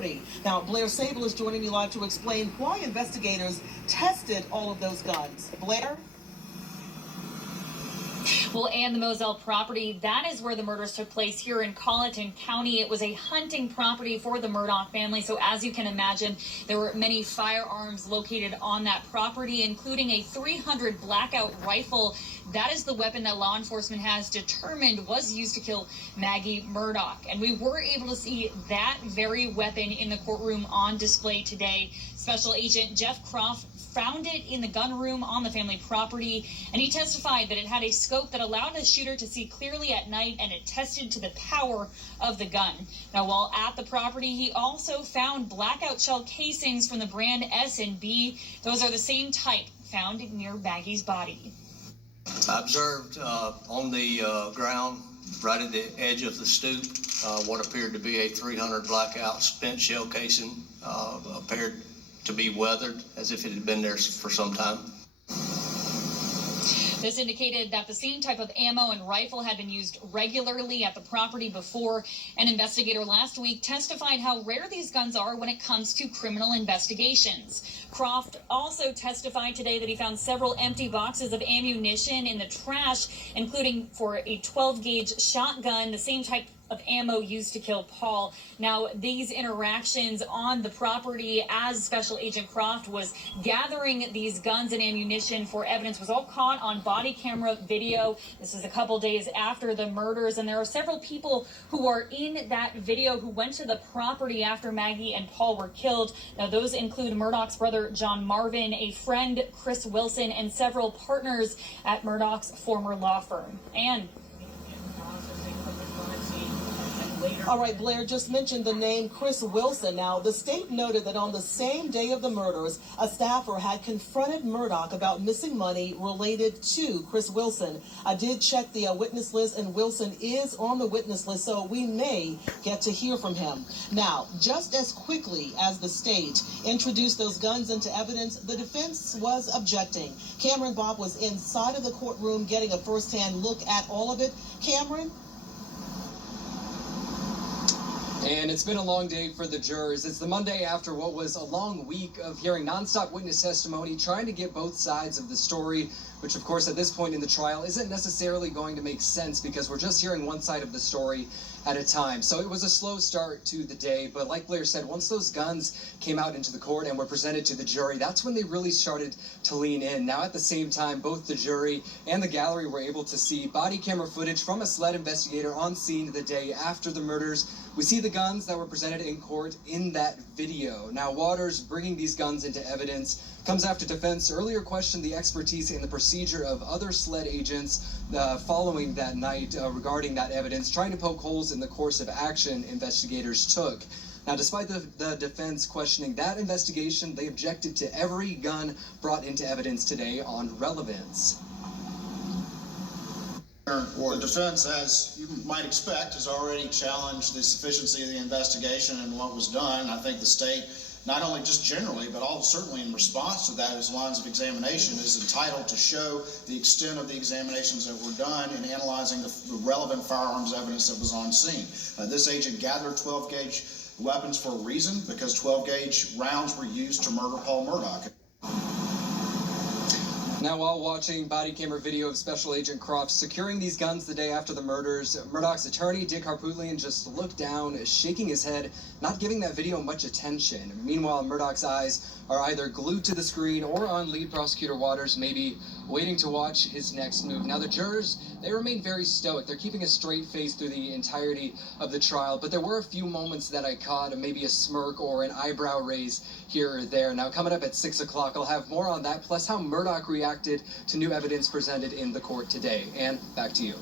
property. Now, Blair Sable is joining me live to explain why investigators tested all of those guns. Blair? Well, and the Moselle property, that is where the murders took place here in Colleton County. It was a hunting property for the Murdaugh family. So as you can imagine, there were many firearms located on that property, including a .300 blackout rifle. That is the weapon that law enforcement has determined was used to kill Maggie Murdaugh. And we were able to see that very weapon in the courtroom on display today. Special Agent Jeff Croft found it in the gun room on the family property, and he testified that it had a scope that allowed the shooter to see clearly at night, and it tested to the power of the gun. Now, while at the property, he also found blackout shell casings from the brand S&B. Those are the same type found near Maggie's body. I observed on the ground, right at the edge of the stoop, what appeared to be a .300 blackout spent shell casing, appeared to be weathered as if it had been there for some time. This indicated that the same type of ammo and rifle had been used regularly at the property before. An investigator last week testified how rare these guns are when it comes to criminal investigations. Croft also testified today that he found several empty boxes of ammunition in the trash, including for a 12-gauge shotgun, the same type of ammo used to kill Paul. Now, these interactions on the property as Special Agent Croft was gathering these guns and ammunition for evidence was all caught on body camera video. This is a couple days after the murders, and there are several people who are in that video who went to the property after Maggie and Paul were killed. Now, those include Murdaugh's brother, John Marvin, a friend, Chris Wilson, and several partners at Murdaugh's former law firm. And all right, Blair just mentioned the name Chris Wilson. Now, the state noted that on the same day of the murders, a staffer had confronted Murdaugh about missing money related to Chris Wilson. I did check the witness list, and Wilson is on the witness list, so we may get to hear from him. Now, just as quickly as the state introduced those guns into evidence, the defense was objecting. Cameron Bob was inside of the courtroom getting a firsthand look at all of it. Cameron? And it's been a long day for the jurors. It's the Monday after what was a long week of hearing nonstop witness testimony, trying to get both sides of the story, which of course at this point in the trial isn't necessarily going to make sense because we're just hearing one side of the story at a time. So it was a slow start to the day, but like Blair said, once those guns came out into the court and were presented to the jury, that's when they really started to lean in. Now at the same time, both the jury and the gallery were able to see body camera footage from a SLED investigator on scene the day after the murders. We see the guns that were presented in court in that video. Now Waters bringing these guns into evidence comes after defense earlier questioned the expertise and the procedure of other SLED agents following that night regarding that evidence, trying to poke holes in the course of action investigators took. Now, despite the defense questioning that investigation, they objected to every gun brought into evidence today on relevance. The defense, as you might expect, has already challenged the sufficiency of the investigation and what was done. I think the state, not only just generally, but certainly in response to that, as lines of examination, is entitled to show the extent of the examinations that were done in analyzing the relevant firearms evidence that was on scene. This agent gathered 12-gauge weapons for a reason, because 12-gauge rounds were used to murder Paul Murdaugh. Now, while watching body camera video of Special Agent Croft securing these guns the day after the murders, Murdaugh's attorney, Dick Harpootlian, just looked down, shaking his head, not giving that video much attention. Meanwhile, Murdaugh's eyes are either glued to the screen or on lead prosecutor Waters, maybe waiting to watch his next move. Now, the jurors, they remain very stoic. They're keeping a straight face through the entirety of the trial, but there were a few moments that I caught, maybe a smirk or an eyebrow raise here or there. Now, coming up at 6 o'clock, I'll have more on that, plus how Murdaugh reacted to new evidence presented in the court today. And back to you.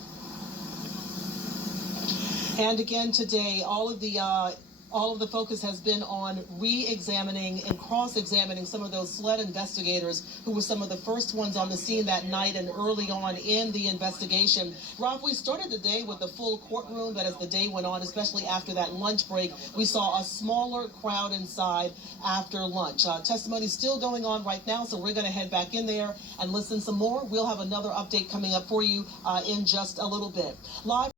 And again today, all of the focus has been on re-examining and cross-examining some of those SLED investigators who were some of the first ones on the scene that night and early on in the investigation. Rob, we started the day with a full courtroom, but as the day went on, especially after that lunch break, we saw a smaller crowd inside after lunch. Testimony still going on right now, so we're going to head back in there and listen some more. We'll have another update coming up for you in just a little bit. Live